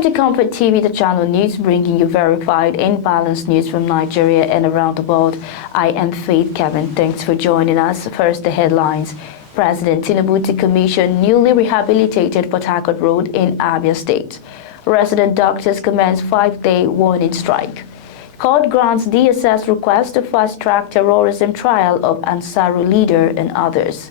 Welcome to Comfort TV, the channel news, bringing you verified and balanced news from Nigeria and around the world. I am Faith Kevin. Thanks for joining us. First, the headlines. President Tinubu to commission newly rehabilitated Port Harcourt Road in Abia State. Resident doctors commence 5-day warning strike. Court grants DSS request to fast-track terrorism trial of Ansaru leader and others.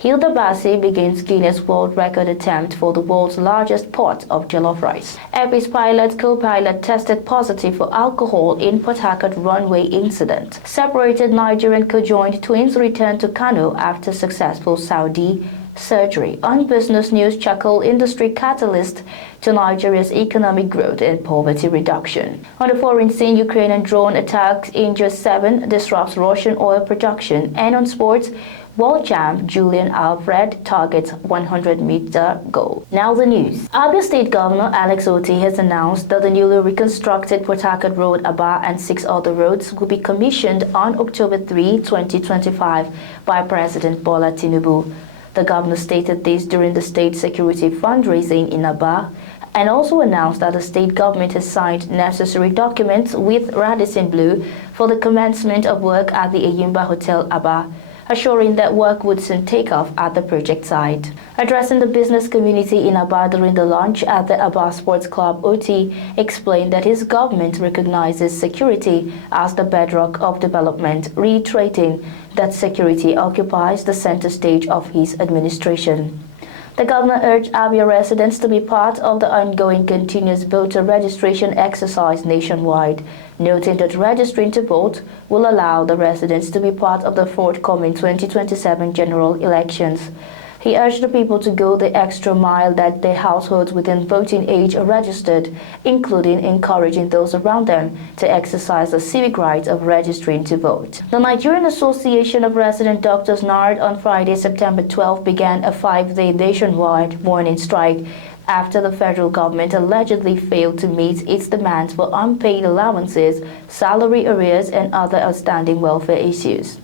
Hilda Baci begins Guinness World Record attempt for the world's largest pot of jollof rice. Epis pilot co-pilot tested positive for alcohol in Port Harcourt runway incident. Separated Nigerian co-joined twins return to Kano after successful Saudi surgery. On business news, charcoal industry catalyst to Nigeria's economic growth and poverty reduction. On the foreign scene, Ukrainian drone attacks injures 7, disrupts Russian oil production. And on sports, world champ Julian Alfred targets 100-meter goal. Now the news. Abia State Governor Alex Oti has announced that the newly reconstructed Port Harcourt Road, Aba, and 6 other roads will be commissioned on October 3, 2025 by President Bola Tinubu. The governor stated this during the state security fundraising in Aba and also announced that the state government has signed necessary documents with Radisson Blu for the commencement of work at the Eyimba Hotel Aba, assuring that work would soon take off at the project site. Addressing the business community in Aba during the launch at the Aba Sports Club, Oti explained that his government recognizes security as the bedrock of development, reiterating that security occupies the center stage of his administration. The governor urged Abia residents to be part of the ongoing continuous voter registration exercise nationwide, noting that registering to vote will allow the residents to be part of the forthcoming 2027 general elections. He urged the people to go the extra mile that their households within voting age are registered, including encouraging those around them to exercise the civic right of registering to vote. The Nigerian Association of Resident Doctors (NARD) on Friday, September 12, began a 5-day nationwide warning strike after the federal government allegedly failed to meet its demands for unpaid allowances, salary arrears, and other outstanding welfare issues.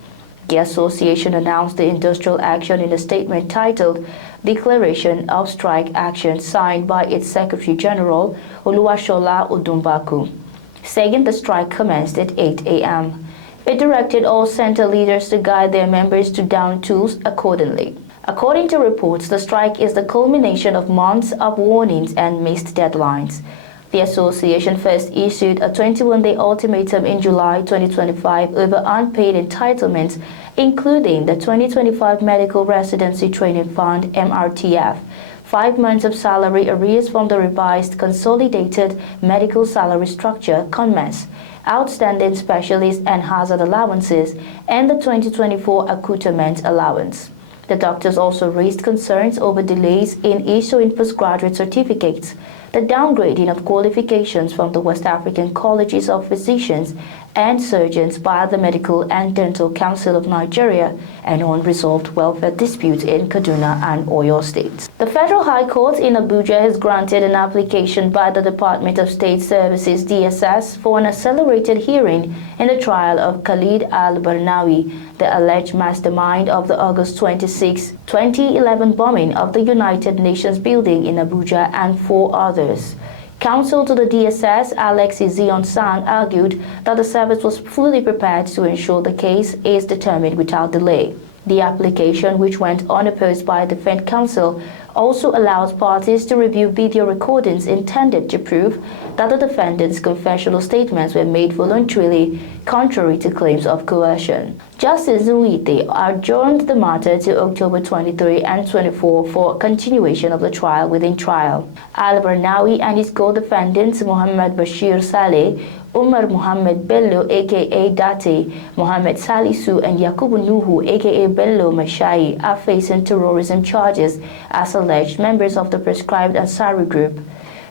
The association announced the industrial action in a statement titled Declaration of Strike Action, signed by its Secretary General Oluwashola Odumbaku, saying the strike commenced at 8 a.m. It directed all center leaders to guide their members to down tools accordingly. According to reports, the strike is the culmination of months of warnings and missed deadlines. The association first issued a 21-day ultimatum in July 2025 over unpaid entitlements, including the 2025 Medical Residency Training Fund (MRTF), 5 months of salary arrears from the revised Consolidated Medical Salary Structure (CONMES), outstanding specialist and hazard allowances, and the 2024 accoutrement allowance. The doctors also raised concerns over delays in issuing postgraduate certificates, the downgrading of qualifications from the West African Colleges of Physicians and Surgeons by the Medical and Dental Council of Nigeria, and unresolved welfare disputes in Kaduna and Oyo states. The Federal High Court in Abuja has granted an application by the Department of State Services (DSS) for an accelerated hearing in the trial of Khalid al-Barnawi, the alleged mastermind of the August 26, 2011 bombing of the United Nations building in Abuja and 4 others. Counsel to the DSS, Alex Zion-Sang, argued that the service was fully prepared to ensure the case is determined without delay. The application, which went unopposed by defense counsel, also allows parties to review video recordings intended to prove that the defendant's confessional statements were made voluntarily, contrary to claims of coercion. Justice Nwite adjourned the matter to October 23 and 24 for continuation of the trial within trial. Al-Barnawi and his co-defendants Mohammed Bashir Saleh, Umar Muhammad Bello aka Date, Mohammed Salisu, and Yakubu Nuhu aka Bello Mashai are facing terrorism charges as alleged members of the prescribed Ansari group,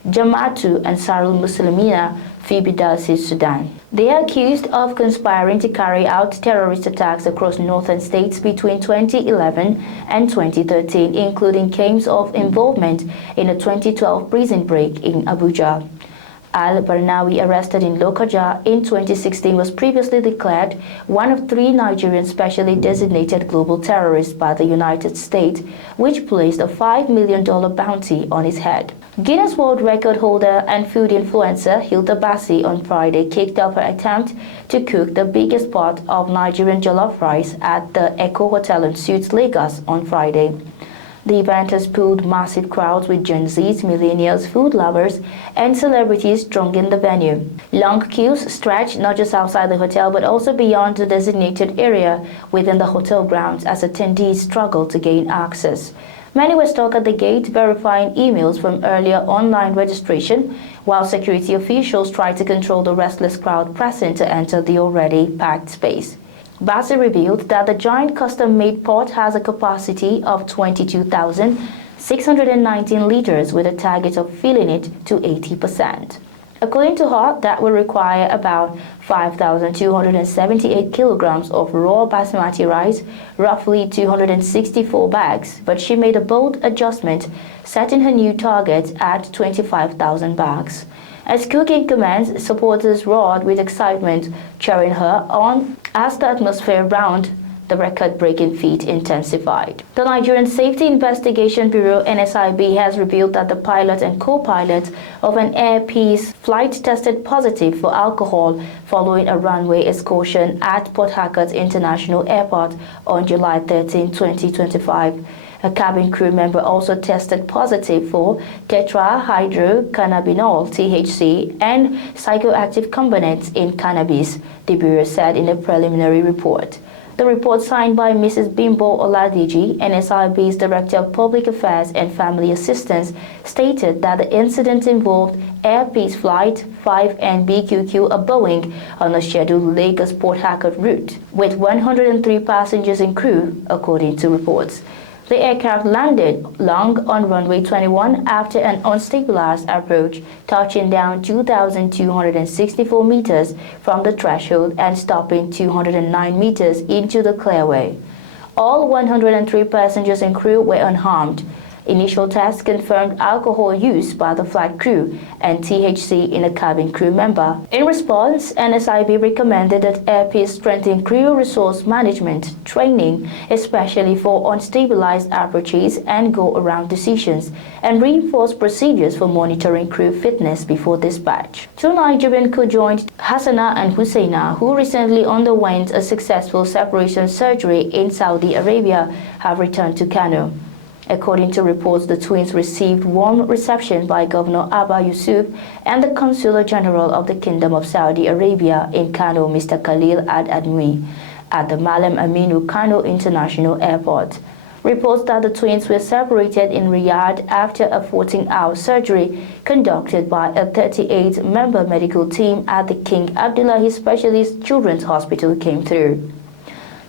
Jama'atu Ansarul Muslimina fi Bidalsi, Sudan. They are accused of conspiring to carry out terrorist attacks across northern states between 2011 and 2013, including claims of involvement in a 2012 prison break in Abuja. Al-Barnawi, arrested in Lokoja in 2016, was previously declared one of 3 Nigerian specially designated global terrorists by the United States, which placed a $5 million bounty on his head. Guinness World Record holder and food influencer Hilda Baci on Friday kicked off her attempt to cook the biggest pot of Nigerian jollof rice at the Echo Hotel in Suits, Lagos on Friday. The event has pulled massive crowds with Gen Zs, millennials, food lovers, and celebrities thronging the venue. Long queues stretched not just outside the hotel but also beyond the designated area within the hotel grounds as attendees struggled to gain access. Many were stuck at the gate verifying emails from earlier online registration, while security officials tried to control the restless crowd pressing to enter the already packed space. Baci revealed that the giant custom-made pot has a capacity of 22,619 liters with a target of filling it to 80%. According to her, that will require about 5,278 kilograms of raw basmati rice, roughly 264 bags, but she made a bold adjustment, setting her new target at 25,000 bags. As cooking commenced, supporters roared with excitement, cheering her on as the atmosphere around the record-breaking feat intensified. The Nigerian Safety Investigation Bureau (NSIB) has revealed that the pilot and co-pilot of an Air Peace flight tested positive for alcohol following a runway excursion at Port Harcourt International Airport on July 13, 2025. A cabin crew member also tested positive for tetrahydrocannabinol (THC) and psychoactive components in cannabis, the Bureau said in a preliminary report. The report, signed by Mrs. Bimbo Oladiji, NSIB's Director of Public Affairs and Family Assistance, stated that the incident involved Air Peace Flight 5NBQQ, a Boeing, on a scheduled Lagos-Port Harcourt route, with 103 passengers and crew, according to reports. The aircraft landed long on runway 21 after an unstabilized approach, touching down 2,264 meters from the threshold and stopping 209 meters into the clearway. All 103 passengers and crew were unharmed. Initial tests confirmed alcohol use by the flight crew and THC in a cabin crew member. In response, NSIB recommended that Air Peace strengthen crew resource management training, especially for unstabilized approaches and go-around decisions, and reinforce procedures for monitoring crew fitness before dispatch. 2 Nigerian co-joined Hassana and Husseina, who recently underwent a successful separation surgery in Saudi Arabia, have returned to Kano. According to reports, the twins received warm reception by Governor Abba Yusuf and the Consular General of the Kingdom of Saudi Arabia in Kano, Mr. Khalil Ad-Admi, at the Malam Aminu Kano International Airport. Reports that the twins were separated in Riyadh after a 14-hour surgery conducted by a 38-member medical team at the King Abdullahi Specialist Children's Hospital came through.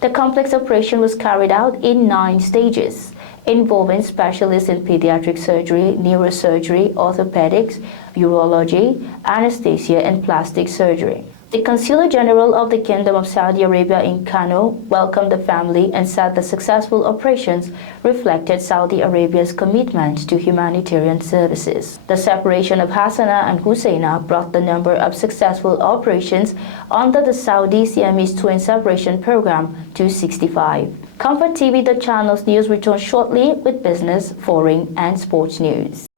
The complex operation was carried out in 9 stages, involving specialists in pediatric surgery, neurosurgery, orthopedics, urology, anesthesia, and plastic surgery. The Consular General of the Kingdom of Saudi Arabia in Kano welcomed the family and said the successful operations reflected Saudi Arabia's commitment to humanitarian services. The separation of Hassana and Husseina brought the number of successful operations under the Saudi Siamese twin separation program to 65. ComfortTV.channel's news returns shortly with business, foreign, and sports news.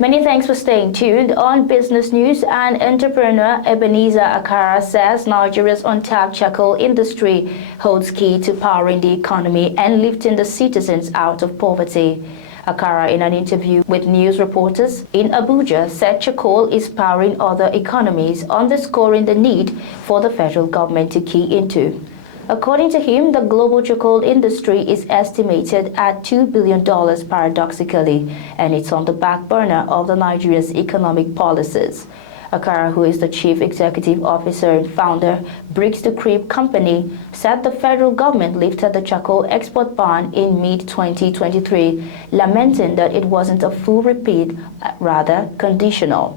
Many thanks for staying tuned. On business news, and entrepreneur Ebenezer Akara says Nigeria's untapped charcoal industry holds key to powering the economy and lifting the citizens out of poverty. Akara, in an interview with news reporters in Abuja, said charcoal is powering other economies, underscoring the need for the federal government to key into. According to him, the global charcoal industry is estimated at $2 billion paradoxically, and it's on the back burner of the Nigeria's economic policies. Akara, who is the chief executive officer and founder Bricks to Crib Company, said the federal government lifted the charcoal export ban in mid-2023, lamenting that it wasn't a full repeat, rather conditional.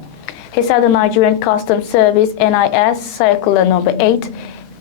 He said the Nigerian Customs Service NIS Circular No. 8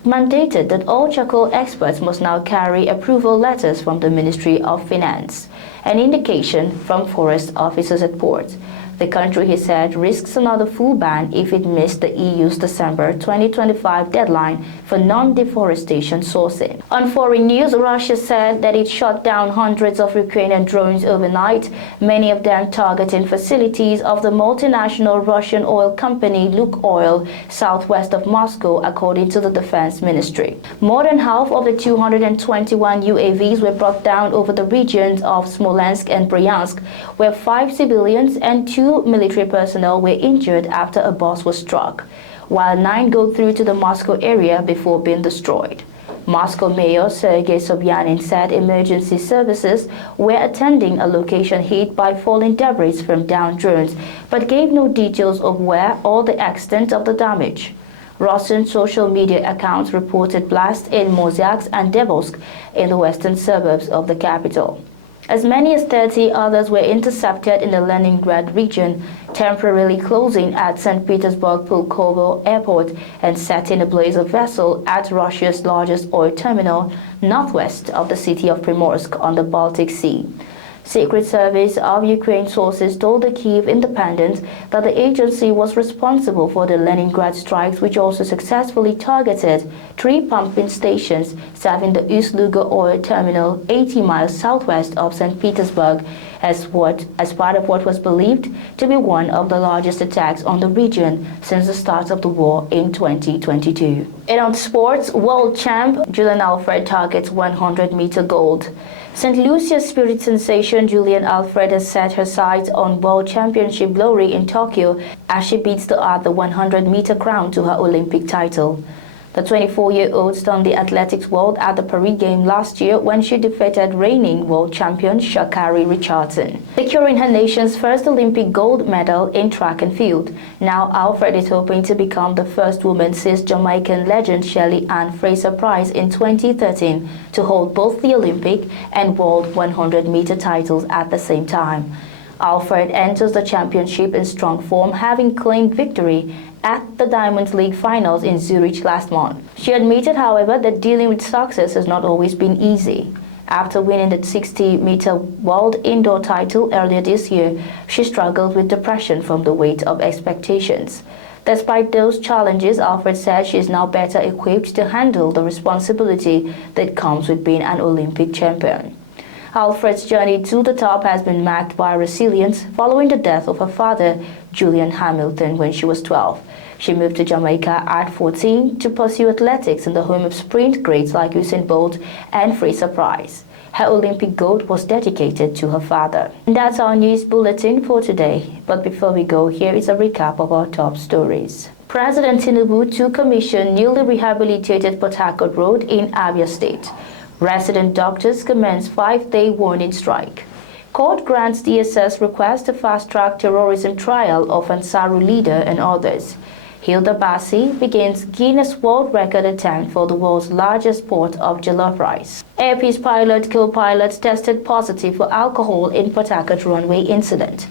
mandated that all charcoal exports must now carry approval letters from the Ministry of Finance, an indication from forest officers at ports. The country, he said, risks another full ban if it missed the EU's December 2025 deadline for non-deforestation sourcing. On foreign news, Russia said that it shot down hundreds of Ukrainian drones overnight, many of them targeting facilities of the multinational Russian oil company Lukoil, southwest of Moscow, according to the Defense Ministry. More than half of the 221 UAVs were brought down over the regions of Smolensk and Bryansk, where 5 civilians and 2 military personnel were injured after a bus was struck, while 9 go through to the Moscow area before being destroyed. Moscow Mayor Sergei Sobyanin said emergency services were attending a location hit by falling debris from downed drones, but gave no details of where or the extent of the damage. Russian social media accounts reported blasts in Mosyansk and Devolsk in the western suburbs of the capital. As many as 30 others were intercepted in the Leningrad region, temporarily closing at St. Petersburg Pulkovo Airport and setting ablaze a vessel at Russia's largest oil terminal northwest of the city of Primorsk on the Baltic Sea. Secret Service of Ukraine sources told the Kyiv Independent that the agency was responsible for the Leningrad strikes, which also successfully targeted 3 pumping stations serving the Ust-Luga oil terminal 80 miles southwest of St. Petersburg as part of what was believed to be one of the largest attacks on the region since the start of the war in 2022. And on sports, world champ Julian Alfred targets 100-meter gold. St. Lucia's spirit sensation Julian Alfred has set her sights on World Championship glory in Tokyo as she beats the 100-meter crown to her Olympic title. The 24-year-old stunned the athletics world at the Paris Games last year when she defeated reigning world champion Sha'Carri Richardson, securing her nation's first Olympic gold medal in track and field. Now Alfred is hoping to become the first woman since Jamaican legend Shirley Ann Fraser-Pryce in 2013 to hold both the Olympic and world 100-meter titles at the same time. Alfred enters the championship in strong form, having claimed victory at the Diamond League finals in Zurich last month. She admitted, however, that dealing with success has not always been easy. After winning the 60-meter world indoor title earlier this year, she struggled with depression from the weight of expectations. Despite those challenges, Alfred said she is now better equipped to handle the responsibility that comes with being an Olympic champion. Alfred's journey to the top has been marked by resilience following the death of her father, Julian Hamilton, when she was 12. She moved to Jamaica at 14 to pursue athletics in the home of sprint greats like Usain Bolt and Fraser-Pryce. Her Olympic gold was dedicated to her father. And that's our news bulletin for today. But before we go, here is a recap of our top stories. President Tinubu to commission newly rehabilitated Port Harcourt Road in Abia State. Resident doctors commence 5-day warning strike. Court grants DSS request to fast-track terrorism trial of Ansaru leader and others. Hilda Baci begins Guinness World Record attempt for the world's largest pot of jollof rice. Airpeace pilot co-pilot tested positive for alcohol in Port Harcourt runway incident.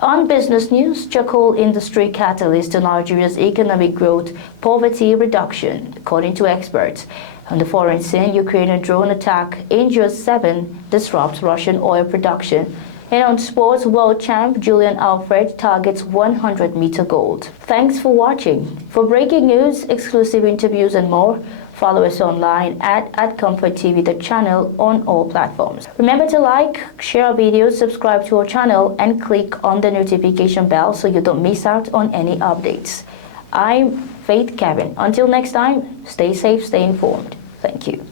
On business news, charcoal industry catalyst to Nigeria's economic growth, poverty reduction, according to experts. On the foreign scene, Ukrainian drone attack injures 7, disrupts Russian oil production. And on sports, world champ Julian Alfred targets 100-meter gold. Thanks for watching. For breaking news, exclusive interviews and more, follow us online at ComfortTV.channel on all platforms. Remember to like, share our videos, subscribe to our channel, and click on the notification bell so you don't miss out on any updates. I'm Faith Kevin. Until next time, stay safe, stay informed. Thank you.